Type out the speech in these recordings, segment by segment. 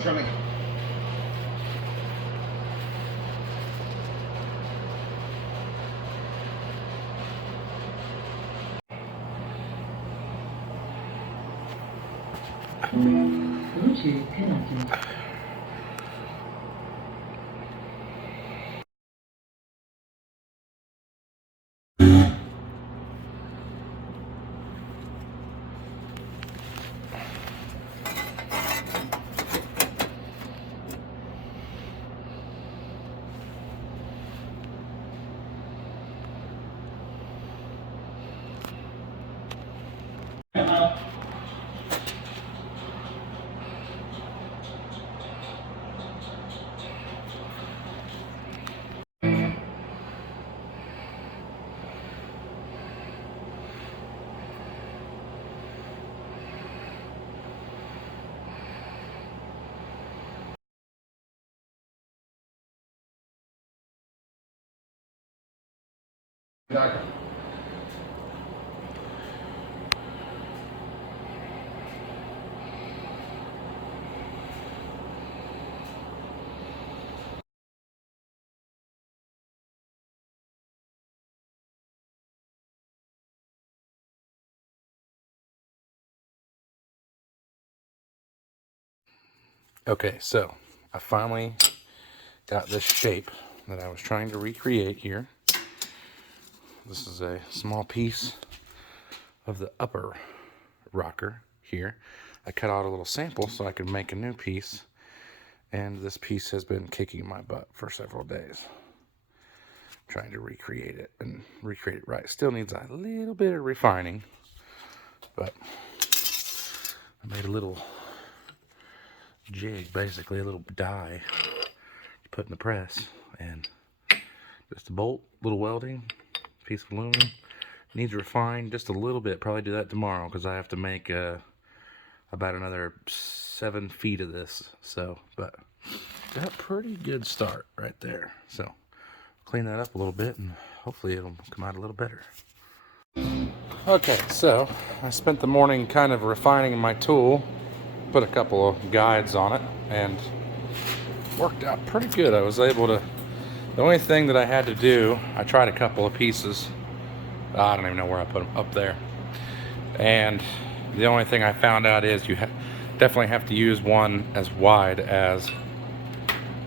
Trimming. Bluetooth connected. Doctor. Okay, so I finally got this shape that I was trying to recreate here. This is a small piece of the upper rocker here. I cut out a little sample so I could make a new piece, and this piece has been kicking my butt for several days. Trying to recreate it and recreate it right. Still needs a little bit of refining, but I made a little jig, basically a little die to put in the press, and just a bolt, little welding, piece of aluminum. Needs refined just a little bit. Probably do that tomorrow because I have to make about another 7 feet of this. So, but got a pretty good start right there. So clean that up a little bit and hopefully it'll come out a little better. Okay, so I spent the morning kind of refining my tool, put a couple of guides on it, and worked out pretty good. I was able to, the only thing that I had to do, I tried a couple of pieces. I don't even know where I put them, up there. And the only thing I found out is you definitely have to use one as wide as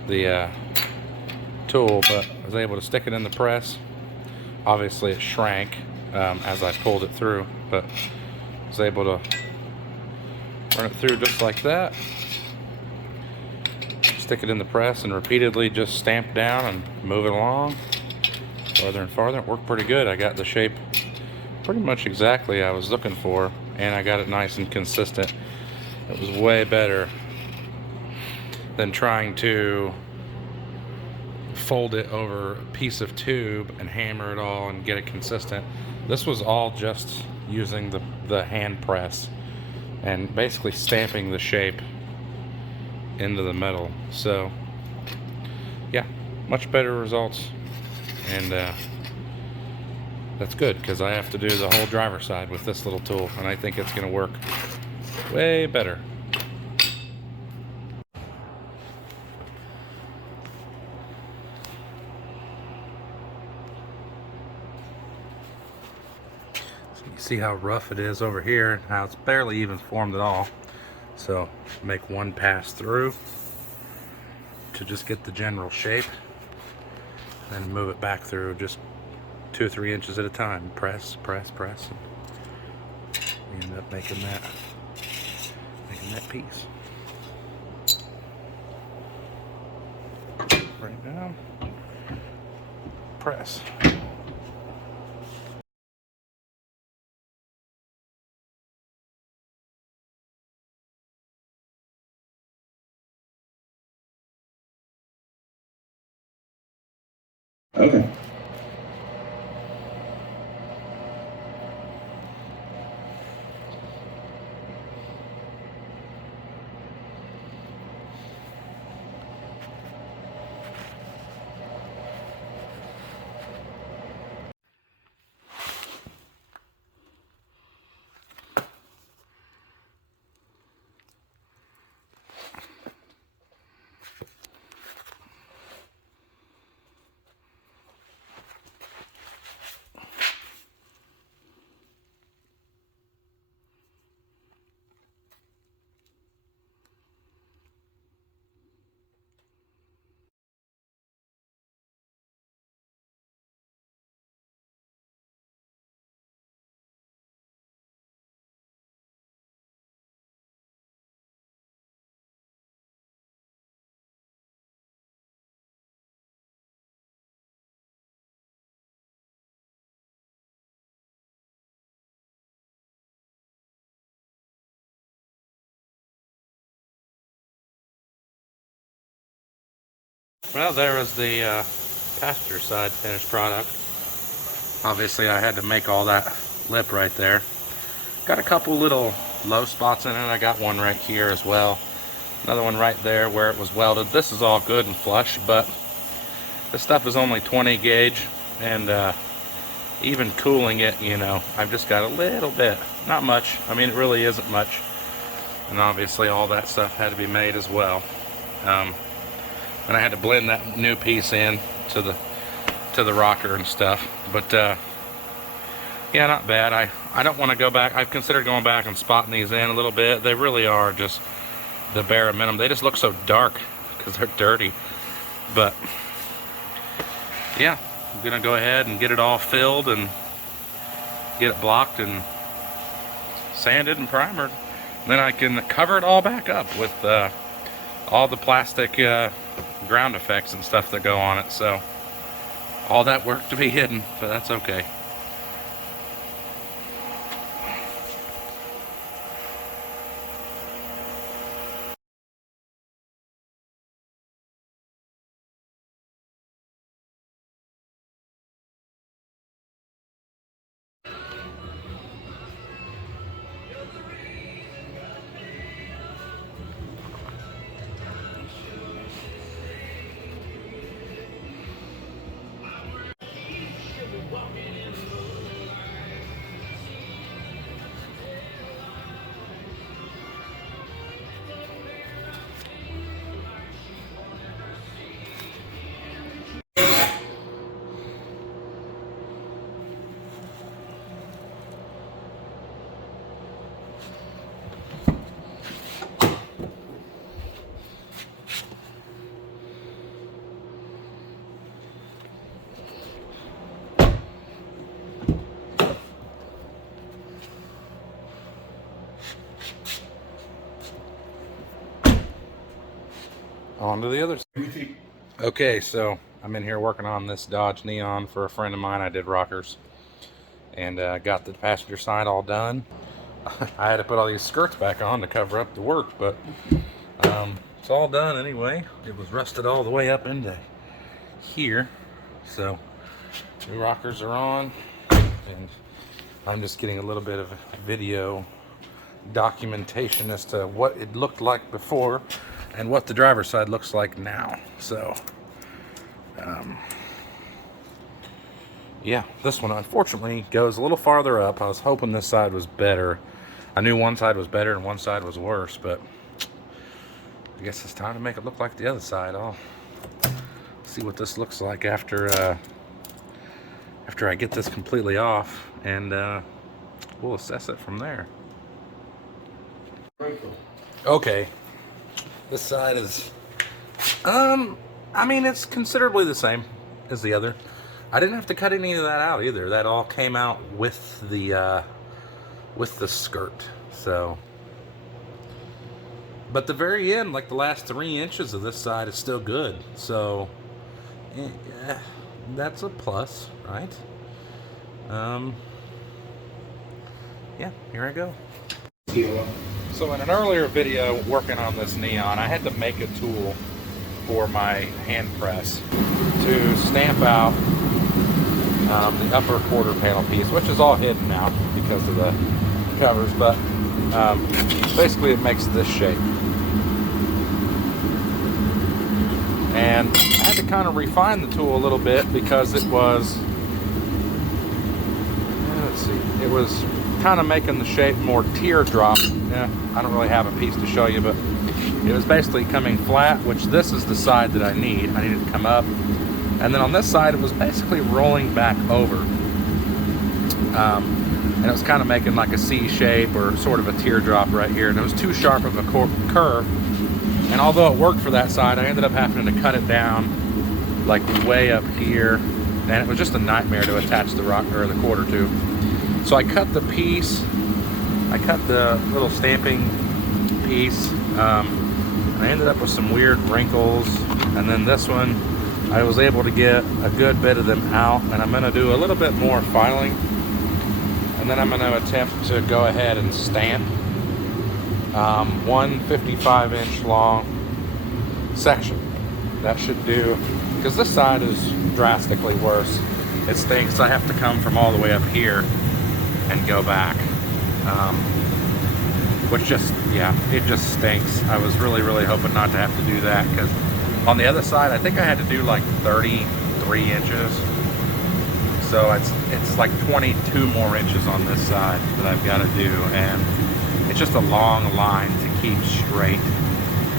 the tool, but I was able to stick it in the press. Obviously it shrank as I pulled it through, but I was able to run it through just like that. Stick it in the press and repeatedly just stamp down and move it along farther and farther. It worked pretty good. I got the shape pretty much exactly I was looking for, and I got it nice and consistent. It was way better than trying to fold it over a piece of tube and hammer it all and get it consistent. This was all just using the hand press and basically stamping the shape into the metal. So yeah, much better results, and that's good because I have to do the whole driver's side with this little tool, and I think it's going to work way better. So you see how rough it is over here, and how it's barely even formed at all. So make one pass through to just get the general shape, then move it back through just 2 or 3 inches at a time. Press, press, press. And you end up making that piece. Bring it down. Press. Okay. Well, there was the passenger side finished product. Obviously, I had to make all that lip right there. Got a couple little low spots in it. I got one right here as well. Another one right there where it was welded. This is all good and flush, but this stuff is only 20 gauge, and even cooling it, you know, I've just got a little bit, not much. I mean, it really isn't much. And obviously all that stuff had to be made as well. And I had to blend that new piece in to the rocker and stuff. But yeah, not bad. I don't want to go back. I've considered going back and spotting these in a little bit. They really are just the bare minimum. They just look so dark because they're dirty. But yeah, I'm gonna go ahead and get it all filled and get it blocked and sanded and primered. Then I can cover it all back up with all the plastic ground effects and stuff that go on it. So all that work to be hidden, but that's okay. On to the other side. Okay, so I'm in here working on this Dodge Neon for a friend of mine. I did rockers and got the passenger side all done. I had to put all these skirts back on to cover up the work, but it's all done anyway. It was rusted all the way up into here, so new rockers are on, and I'm just getting a little bit of video documentation as to what it looked like before and what the driver's side looks like now. So yeah, this one unfortunately goes a little farther up. I was hoping this side was better. I knew one side was better and one side was worse, but I guess it's time to make it look like the other side. I'll see what this looks like after I get this completely off, and we'll assess it from there. Okay, this side is I mean, it's considerably the same as the other. I didn't have to cut any of that out either. That all came out with the skirt. So, but the very end, like the last 3 inches of this side, is still good. So yeah, that's a plus, right? Yeah, here I go. So in an earlier video working on this Neon, I had to make a tool for my hand press to stamp out the upper quarter panel piece, which is all hidden now because of the covers, but basically it makes this shape. And I had to kind of refine the tool a little bit because it was, let's see, it was kind of making the shape more teardrop. Yeah, I don't really have a piece to show you, but it was basically coming flat, which this is the side that I need. I need it to come up. And then on this side, it was basically rolling back over. And it was kind of making like a C shape or sort of a teardrop right here. And it was too sharp of a curve. And although it worked for that side, I ended up having to cut it down like way up here. And it was just a nightmare to attach the rocker or the quarter to. So I cut the piece. I cut the little stamping piece. I ended up with some weird wrinkles. And then this one, I was able to get a good bit of them out, and I'm going to do a little bit more filing, and then I'm going to attempt to go ahead and stamp one 55-inch long section. that should do, because this side is drastically worse. It stinks. I have to come from all the way up here and go back, which just, yeah, it just stinks. I was really hoping not to have to do that, because on the other side I think I had to do like 33 inches, so it's like 22 more inches on this side that I've got to do, and it's just a long line to keep straight.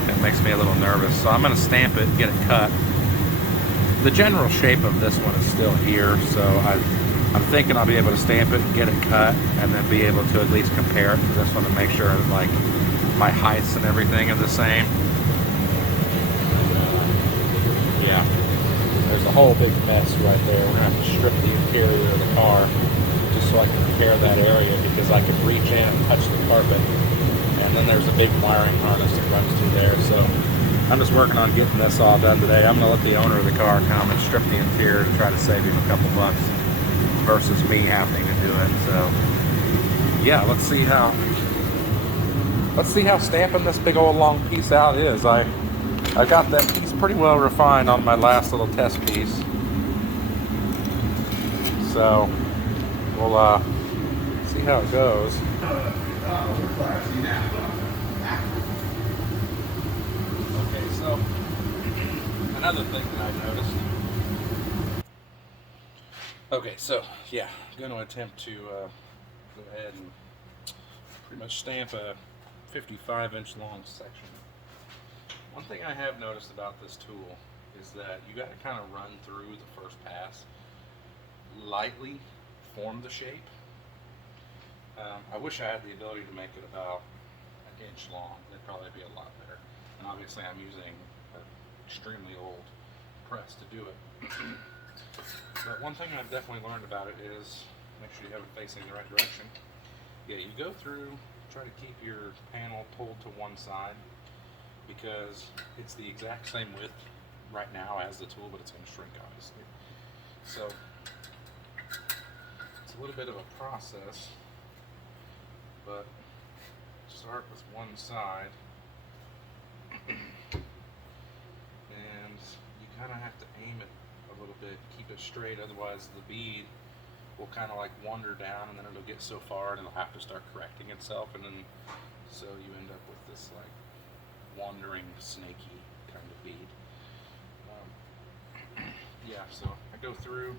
It makes me a little nervous, so I'm going to stamp it, get it cut. The general shape of this one is still here, so I'm thinking I'll be able to stamp it, get it cut, and then be able to at least compare it to this one to make sure that, like, my heights and everything are the same. Yeah, there's a whole big mess right there. We're going to have to strip the interior of the car just so I can compare that area, because I could reach in and touch the carpet, and then there's a big wiring harness that runs through there. So I'm just working on getting this all done today. I'm going to let the owner of the car come and strip the interior to try to save him a couple bucks versus me having to do it. So yeah, let's see how stamping this big old long piece out is. I got that piece pretty well refined on my last little test piece. So we'll see how it goes. Okay, so another thing that I noticed. Okay, so yeah, I'm going to attempt to go ahead and pretty much stamp a 55-inch long section. One thing I have noticed about this tool is that you got to kind of run through the first pass, lightly form the shape. I wish I had the ability to make it about an inch long. That'd probably be a lot better. And obviously I'm using an extremely old press to do it. But one thing I've definitely learned about it is make sure you have it facing the right direction. Yeah, you go through, try to keep your panel pulled to one side, because it's the exact same width right now as the tool, but it's going to shrink obviously. So it's a little bit of a process, but start with one side and you kind of have to aim it a little bit, keep it straight, otherwise the bead will kind of like wander down, and then it'll get so far and it'll have to start correcting itself, and then so you end up with this like wandering snaky kind of bead. Yeah, so I go through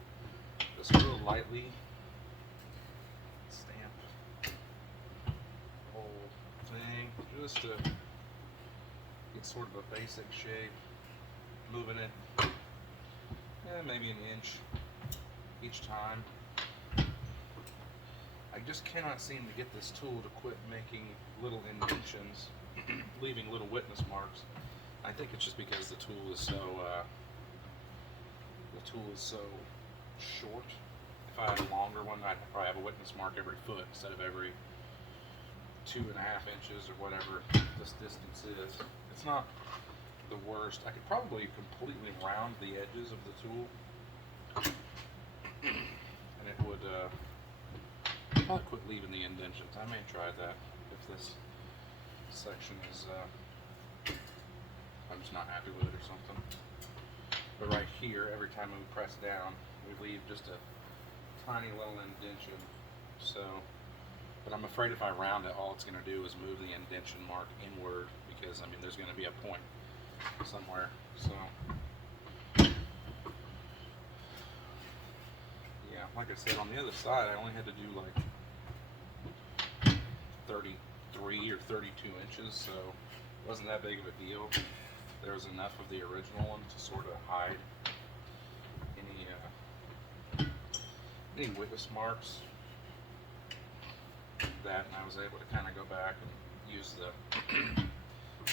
just real lightly, stamp the whole thing just to get sort of a basic shape, moving it maybe an inch each time. I just cannot seem to get this tool to quit making little indentions, leaving little witness marks. I think it's just because the tool is so short. If I had a longer one, I'd probably have a witness mark every foot instead of every 2.5 inches or whatever this distance is. It's not the worst. I could probably completely round the edges of the tool, and it would probably quit leaving the indentions. I may try that if this section is I'm just not happy with it or something. But right here, every time we press down, we leave just a tiny little indention. So, but I'm afraid if I round it, all it's going to do is move the indention mark inward, because I mean there's going to be a point somewhere. So yeah, like I said, on the other side I only had to do like 33 or 32 inches, so it wasn't that big of a deal. There was enough of the original one to sort of hide any witness marks, that, and I was able to kind of go back and use the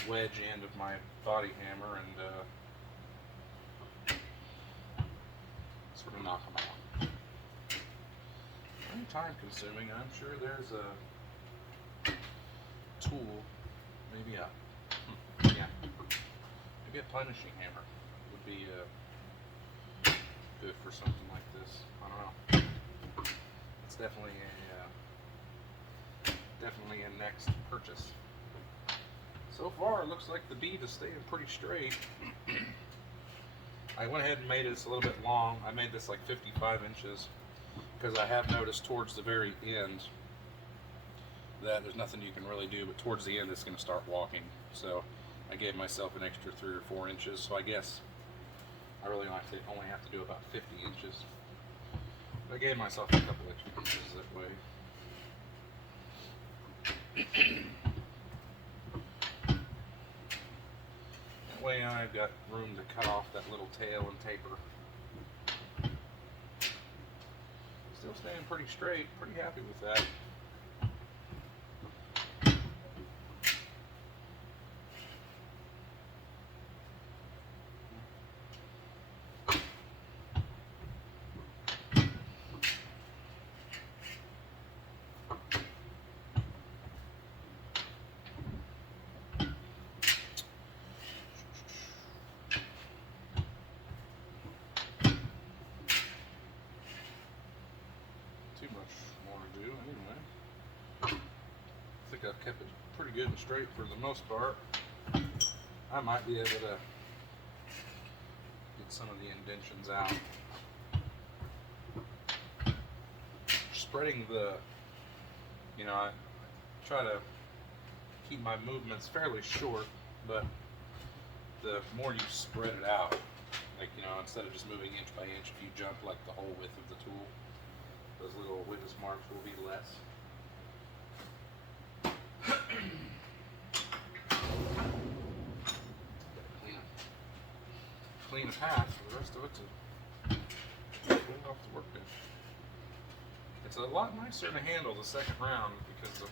wedge end of my body hammer and sort of knock them out. Very time consuming. I'm sure there's a tool, maybe a punishing hammer would be good for something like this. I don't know. It's definitely a next purchase. So far, it looks like the bead is staying pretty straight. I went ahead and made this a little bit long. I made this like 55 inches because I have noticed towards the very end that there's nothing you can really do, but towards the end it's going to start walking. So I gave myself an extra 3 or 4 inches. So I guess I really only have to do about 50 inches. I gave myself a couple extra inches that way. That way I've got room to cut off that little tail and taper. Still staying pretty straight, pretty happy with that. I've kept it pretty good and straight for the most part. I might be able to get some of the indentions out. Spreading the, I try to keep my movements fairly short, but the more you spread it out, like, instead of just moving inch by inch, if you jump like the whole width of the tool, those little witness marks will be less. Clean a path for the rest of it to clean off the workbench. It's a lot nicer to handle the second round because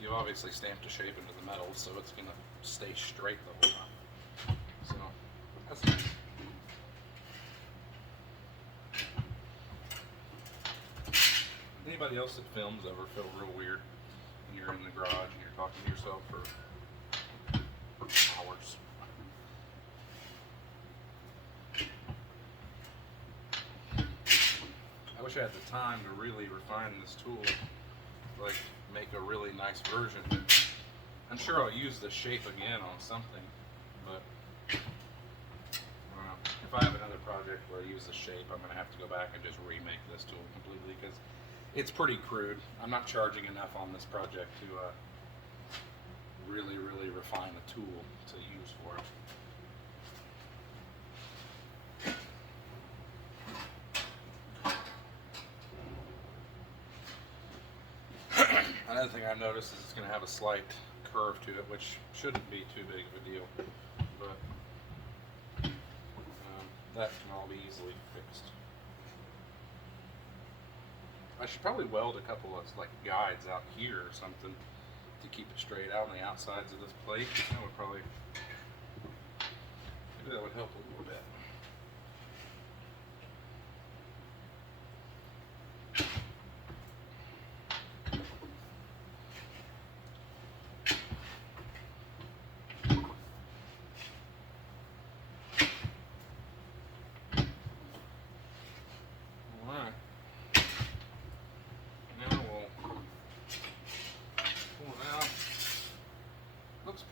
you've obviously stamped a shape into the metal, so it's going to stay straight the whole time. So that's nice. Anybody else that films ever feel real weird when you're in the garage and you're talking to yourself for hours? I wish I had the time to really refine this tool, like make a really nice version. I'm sure I'll use the shape again on something, but I don't know. If I have another project where I use the shape, I'm going to have to go back and just remake this tool completely because it's pretty crude. I'm not charging enough on this project to really refine the tool to use for it. Another thing I've noticed is it's going to have a slight curve to it, which shouldn't be too big of a deal, but that can all be easily fixed. I should probably weld a couple of like guides out here or something to keep it straight out on the outsides of this plate. That would probably, maybe that would help a little bit.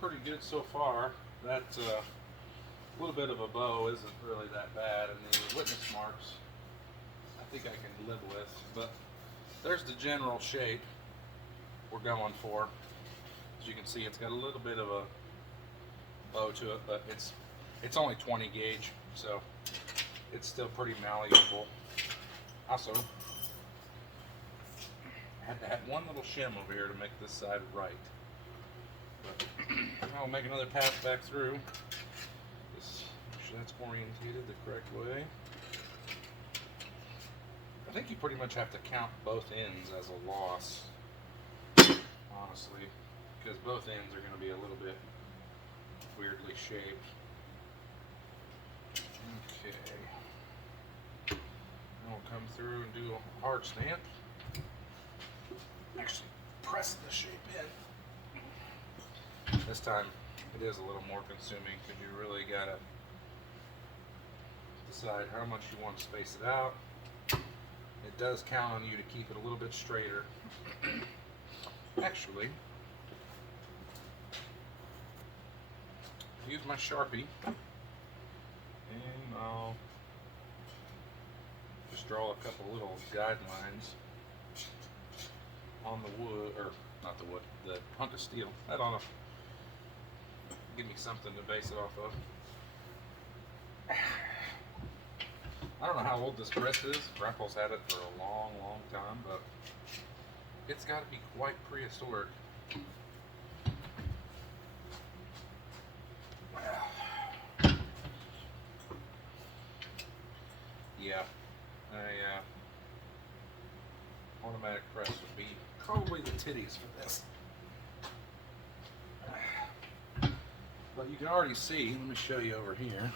Pretty good so far. That little bit of a bow isn't really that bad, and the witness marks I think I can live with, but there's the general shape we're going for. As you can see, it's got a little bit of a bow to it, but it's only 20 gauge, so it's still pretty malleable. Also, I had to have one little shim over here to make this side right. But I'll make another path back through. Make sure that's orientated the correct way. I think you pretty much have to count both ends as a loss, honestly, because both ends are going to be a little bit weirdly shaped. Okay. Now we'll come through and do a hard stamp. Actually, press the shape in. This time it is a little more consuming because you really gotta decide how much you want to space it out. It does count on you to keep it a little bit straighter. Actually, use my Sharpie and I'll just draw a couple little guidelines on the wood, or not the wood, the hunk of steel. That ought to give me something to base it off of. I don't know how old this press is. Grandpa's had it for a long, long time, but it's got to be quite prehistoric. Yeah, automatic press would be probably the titties for this. But you can already see, let me show you over here.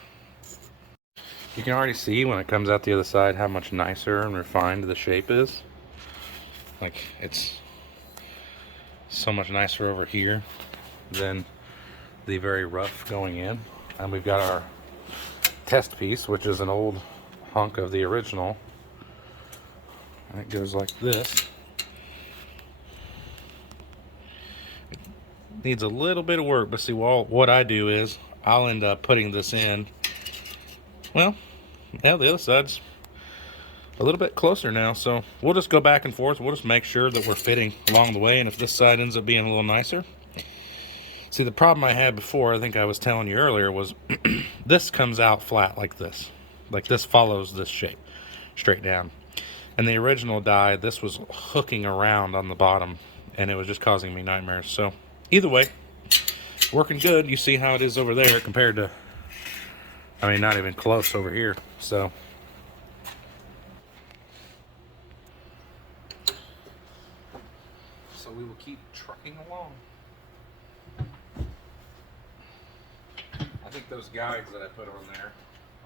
You can already see when it comes out the other side how much nicer and refined the shape is. Like, it's so much nicer over here than the very rough going in. And we've got our test piece, which is an old hunk of the original. And it goes like this. It needs a little bit of work, but see, well, what I do is I'll end up putting this in. Well, now the other side's a little bit closer now, so we'll just go back and forth. We'll just make sure that we're fitting along the way, and if this side ends up being a little nicer. See, the problem I had before, I think I was telling you earlier, was this comes out flat like this. Like this follows this shape straight down. And the original die, this was hooking around on the bottom, and it was just causing me nightmares. So either way, working good. You see how it is over there compared to, I mean, not even close over here. So we will keep trucking along. I think those guides that I put on there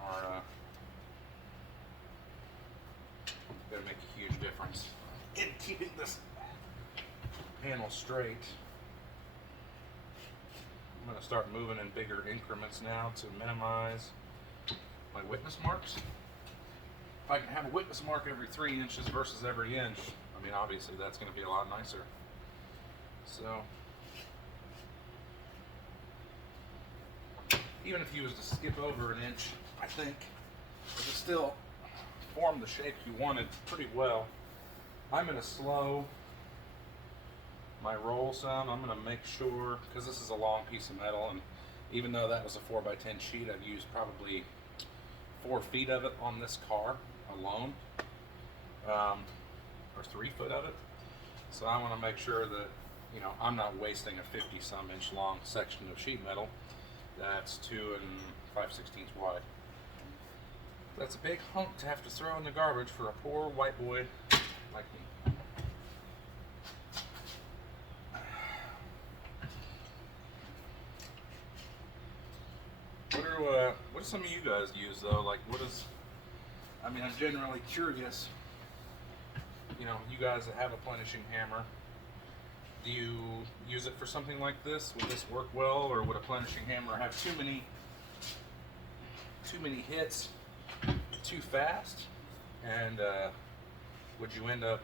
are going to make a huge difference in keeping this panel straight. I'm going to start moving in bigger increments now to minimize my witness marks. If I can have a witness mark every 3 inches versus every inch, I mean, obviously that's going to be a lot nicer. So even if you was to skip over an inch, I think it would still form the shape you wanted pretty well. I'm going to slow my roll some. I'm going to make sure, because this is a long piece of metal, and even though that was a 4x10 sheet, I've used probably 4 feet of it on this car alone, or 3 foot of it. So I want to make sure that, you know, I'm not wasting a 50-some inch long section of sheet metal that's 2 5/16 wide. That's a big hunk to have to throw in the garbage for a poor white boy like me. What do some of you guys use though? Like, I mean, I'm generally curious. You know, you guys that have a plenishing hammer, do you use it for something like this? Would this work well, or would a plenishing hammer have too many hits too fast? And would you end up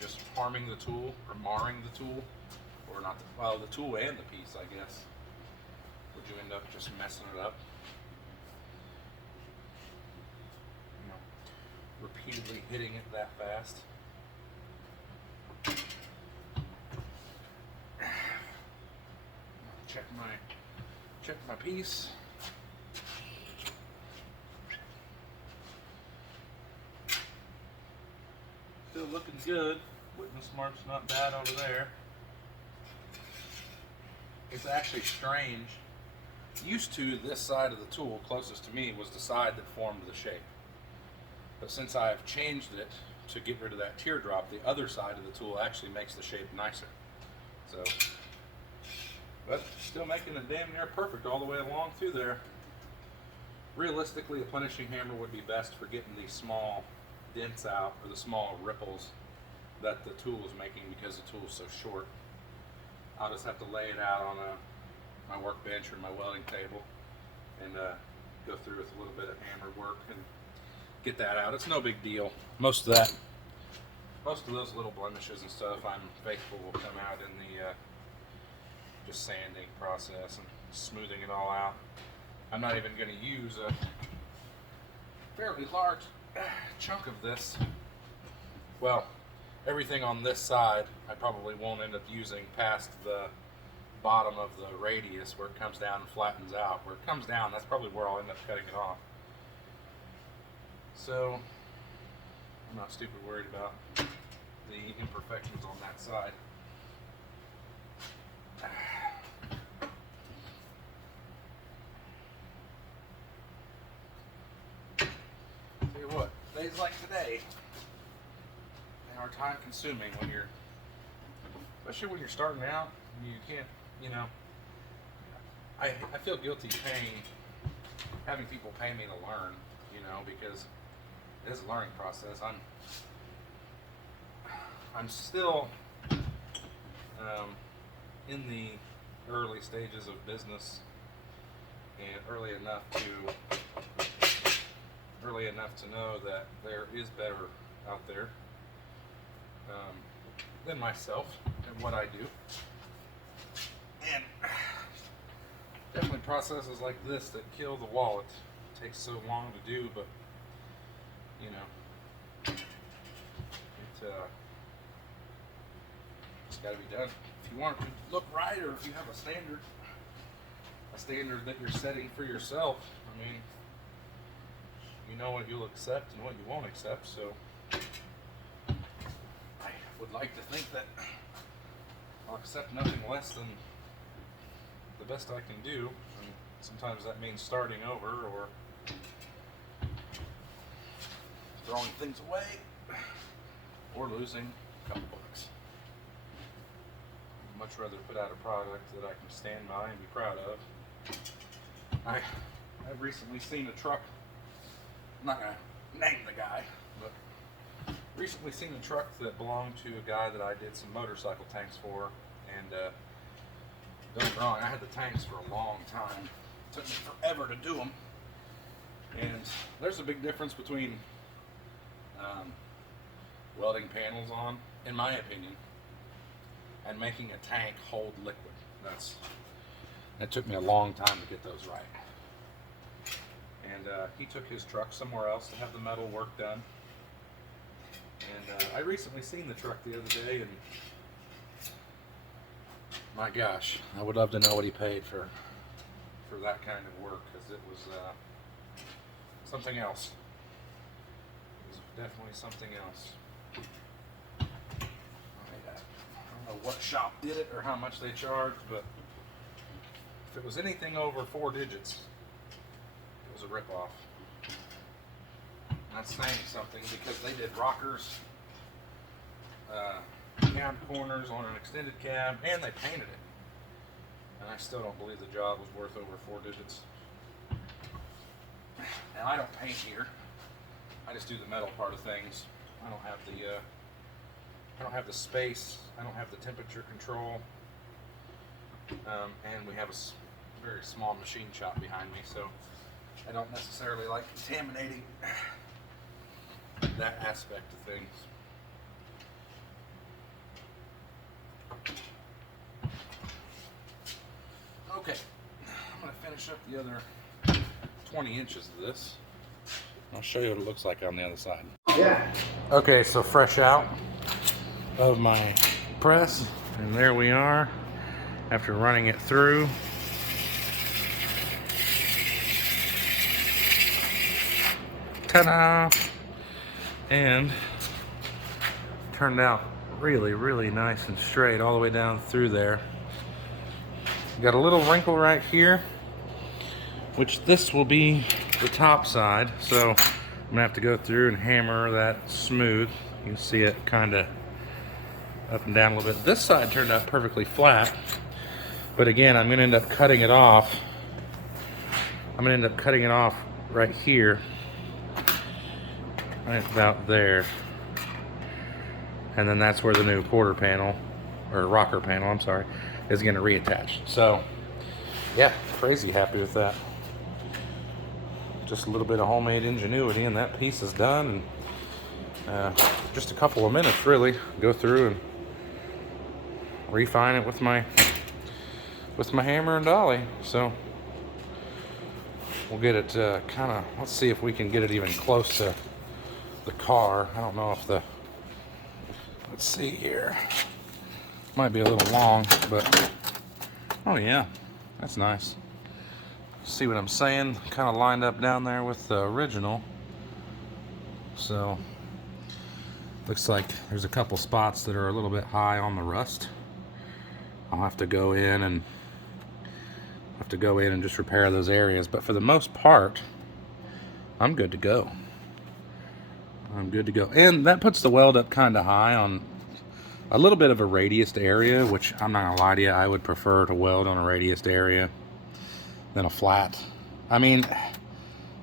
just harming the tool or marring the tool, or not? Well, the tool and the piece, I guess. Would you end up just messing it up? You know, repeatedly hitting it that fast. Check my piece. Still looking good. Witness mark's not bad over there. It's actually strange. Used to, this side of the tool closest to me was the side that formed the shape. But since I've changed it to get rid of that teardrop, the other side of the tool actually makes the shape nicer. So, but still making it damn near perfect all the way along through there. Realistically, a plenishing hammer would be best for getting these small dents out, or the small ripples that the tool is making, because the tool is so short. I'll just have to lay it out on my workbench or my welding table and go through with a little bit of hammer work and get that out. It's no big deal. Most of those little blemishes and stuff, I'm faithful, will come out in the just sanding process and smoothing it all out. I'm not even going to use a fairly large chunk of this. Well, everything on this side I probably won't end up using past the bottom of the radius where it comes down and flattens out. Where it comes down, that's probably where I'll end up cutting it off. So I'm not stupid worried about the imperfections on that side. Tell you what, days like today, they are time consuming when you're, especially when you're starting out. You can't, you know, I feel guilty having people pay me to learn, you know, because it is a learning process. I'm still in the early stages of business, and early enough to know that there is better out there than myself and what I do. And definitely processes like this that kill the wallet. It takes so long to do, but you know, it's got to be done. If you want it to look right, or if you have a standard that you're setting for yourself, I mean, you know what you'll accept and what you won't accept. So I would like to think that I'll accept nothing less than the best I can do, and sometimes that means starting over or throwing things away or losing a couple bucks. I'd much rather put out a product that I can stand by and be proud of. I've recently seen a truck, I'm not going to name the guy, but recently seen a truck that belonged to a guy that I did some motorcycle tanks for, and don't get me wrong, I had the tanks for a long time. It took me forever to do them. And there's a big difference between welding panels on, in my opinion, and making a tank hold liquid. That took me a long time to get those right. And he took his truck somewhere else to have the metal work done. And I recently seen the truck the other day, and my gosh, I would love to know what he paid for that kind of work, because it was something else. It was definitely something else. I don't know what shop did it or how much they charged, but if it was anything over 4 digits, it was a ripoff. That's saying something, because they did rockers, cab corners on an extended cab, and they painted it. And I still don't believe the job was worth over 4 digits. Now, I don't paint here. I just do the metal part of things. I don't have the space. I don't have the temperature control. And we have a very small machine shop behind me, so I don't necessarily like contaminating that aspect of things. Okay, I'm going to finish up the other 20 inches of this. I'll show you what it looks like on the other side. Yeah. Okay, so fresh out of my press, and there we are after running it through. Ta-da! And turned out really, really nice and straight all the way down through there. Got a little wrinkle right here, which this will be the top side, so I'm gonna have to go through and hammer that smooth. You can see it kind of up and down a little bit. This side turned out perfectly flat, but again, I'm gonna end up cutting it off. I'm gonna end up cutting it off right here, right about there, and then that's where the new quarter panel, or rocker panel, I'm sorry, is going to reattach. So yeah, crazy happy with that. Just a little bit of homemade ingenuity, and that piece is done. And just a couple of minutes, really, go through and refine it with my hammer and dolly. So we'll get it kind of, let's see if we can get it even close to the car. I don't know if let's see here. Might be a little long, but oh yeah, that's nice. See what I'm saying? Kind of lined up down there with the original. So looks like there's a couple spots that are a little bit high on the rust. I'll have to go in and just repair those areas, but for the most part I'm good to go. I'm good to go. And that puts the weld up kind of high on a little bit of a radiused area, which I'm not gonna lie to you, I would prefer to weld on a radiused area than a flat. I mean,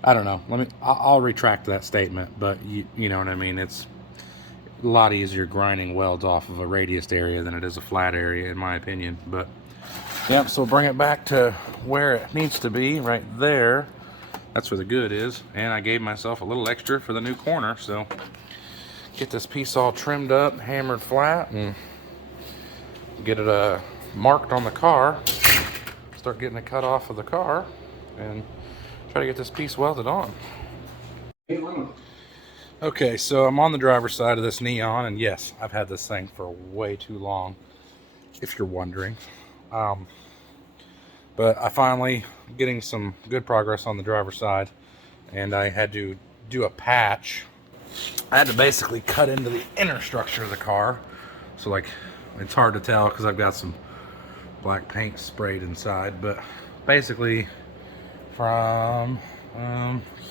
I don't know. I'll retract that statement, but you know what I mean. It's a lot easier grinding welds off of a radiused area than it is a flat area, in my opinion. But yeah, so bring it back to where it needs to be, right there. That's where the good is. And I gave myself a little extra for the new corner, so get this piece all trimmed up, hammered flat, and get it marked on the car. Start getting it cut off of the car and try to get this piece welded on. Okay, so I'm on the driver's side of this Neon, and yes, I've had this thing for way too long, if you're wondering. But I finally getting some good progress on the driver's side, and I had to do a patch. I had to basically cut into the inner structure of the car, so like it's hard to tell because I've got some black paint sprayed inside, but basically from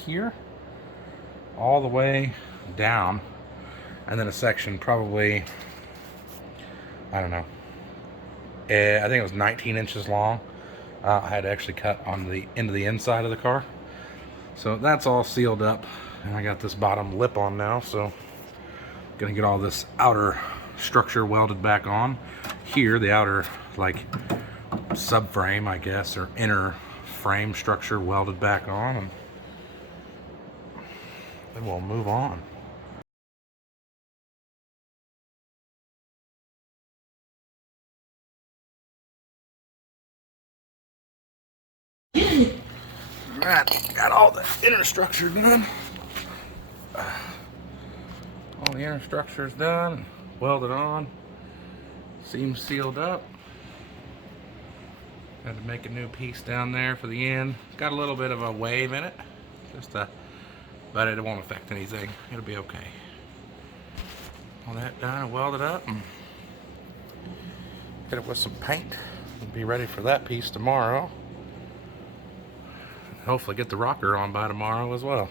here all the way down, and then a section probably, I don't know, I think it was 19 inches long. I had to actually cut on into the inside of the car, so that's all sealed up, and I got this bottom lip on now, so gonna get all this outer structure welded back on here, the outer like subframe, I guess, or inner frame structure welded back on, and then we'll move on. Alright, got all the inner structure done. All the inner structure is done, welded on, seams sealed up. Had to make a new piece down there for the end. Got a little bit of a wave in it, but it won't affect anything. It'll be okay. All that done, welded up, and hit it with some paint. We'll be ready for that piece tomorrow. Hopefully get the rocker on by tomorrow as well.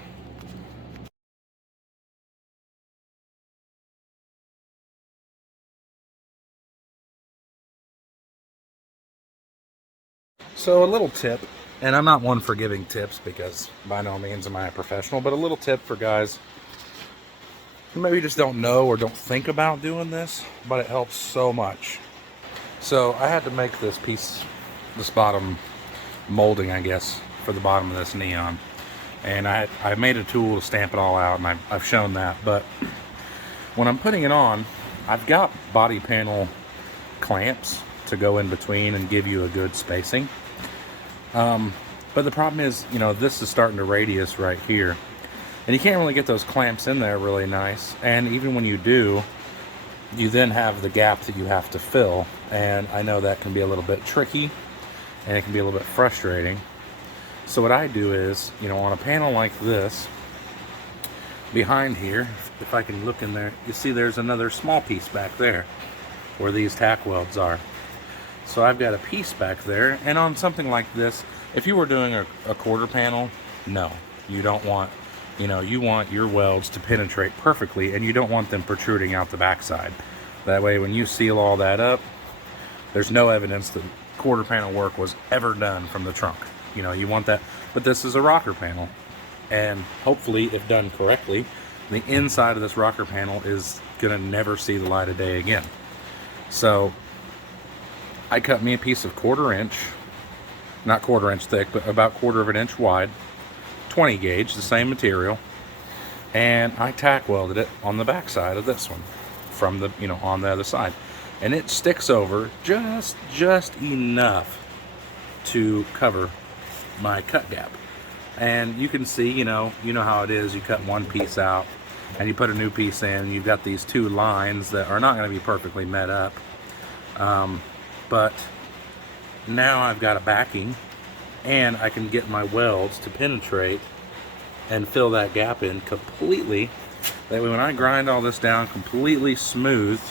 So a little tip, and I'm not one for giving tips because by no means am I a professional, but a little tip for guys who maybe just don't know or don't think about doing this, but it helps so much. So I had to make this piece, this bottom molding, I guess, for the bottom of this Neon, and I made a tool to stamp it all out, and I've shown that. But when I'm putting it on, I've got body panel clamps to go in between and give you a good spacing. But the problem is, you know, this is starting to radius right here, and you can't really get those clamps in there really nice. And even when you do, you then have the gap that you have to fill, and I know that can be a little bit tricky and it can be a little bit frustrating. So what I do is, you know, on a panel like this, behind here, if I can look in there, you see there's another small piece back there where these tack welds are. So I've got a piece back there, and on something like this, if you were doing a quarter panel, no, you don't want, you know, you want your welds to penetrate perfectly, and you don't want them protruding out the backside. That way when you seal all that up, there's no evidence that quarter panel work was ever done from the trunk. You know, you want that. But this is a rocker panel, and hopefully, if done correctly, the inside of this rocker panel is gonna never see the light of day again. So I cut me a piece of 1/4 inch, not 1/4 inch thick, but about 1/4 of an inch wide, 20 gauge, the same material, and I tack welded it on the back side of this one from the, you know, on the other side, and it sticks over just enough to cover my cut gap. And you can see, you know how it is. You cut one piece out and you put a new piece in. You've got these two lines that are not going to be perfectly met up. But now I've got a backing, and I can get my welds to penetrate and fill that gap in completely. That way when I grind all this down completely smooth,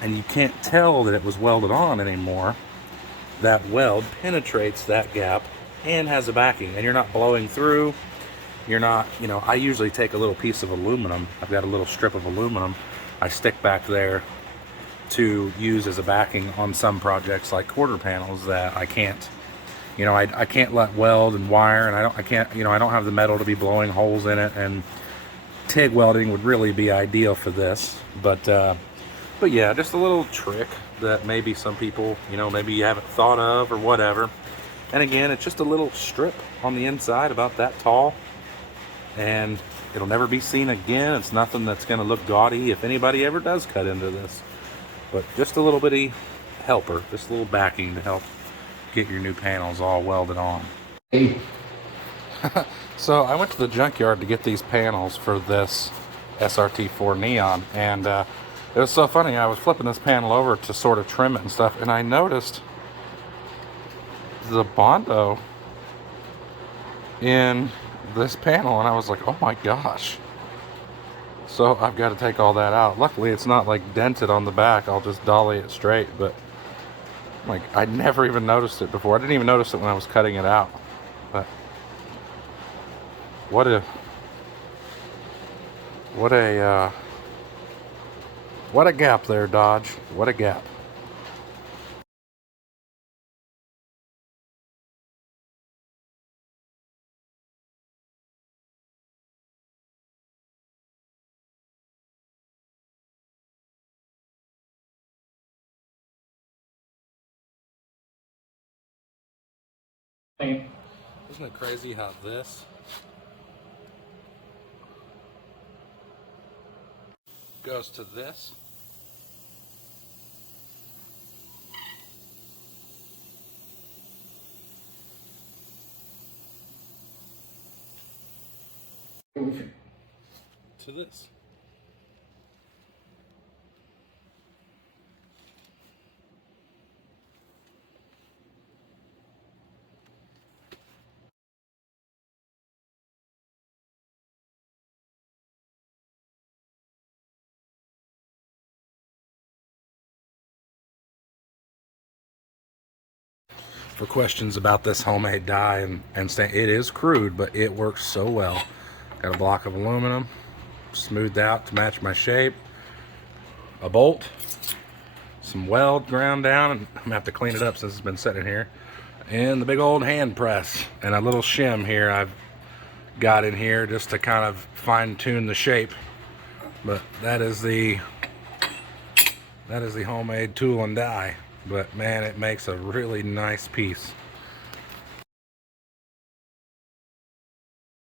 and you can't tell that it was welded on anymore, that weld penetrates that gap and has a backing, and you're not blowing through. You're not, I usually take a little piece of aluminum. I've got a little strip of aluminum I stick back there to use as a backing on some projects like quarter panels that I can't, I can't let weld and wire, and I don't have the metal to be blowing holes in it, and TIG welding would really be ideal for this. But yeah, just a little trick that maybe some people, maybe you haven't thought of or whatever. And again, it's just a little strip on the inside about that tall, and it'll never be seen again. It's nothing that's going to look gaudy if anybody ever does cut into this. But just a little bitty helper, just a little backing to help get your new panels all welded on. Hey. So I went to the junkyard to get these panels for this srt-4 neon, and it was so funny. I was flipping this panel over to sort of trim it and stuff, and I noticed the Bondo in this panel, and I was like, oh my gosh. So I've got to take all that out. Luckily it's not like dented on the back. I'll just dolly it straight, but like I never even noticed it before. I didn't even notice it when I was cutting it out. But what a gap there, Dodge. What a gap. Hey. Isn't it crazy how this goes to this? To this. For questions about this homemade die it is crude, but it works so well. Got a block of aluminum smoothed out to match my shape, a bolt, some weld ground down, and I'm gonna have to clean it up since it's been sitting here, and the big old hand press, and a little shim here I've got in here just to kind of fine tune the shape. But that is the homemade tool and die. But man, it makes a really nice piece.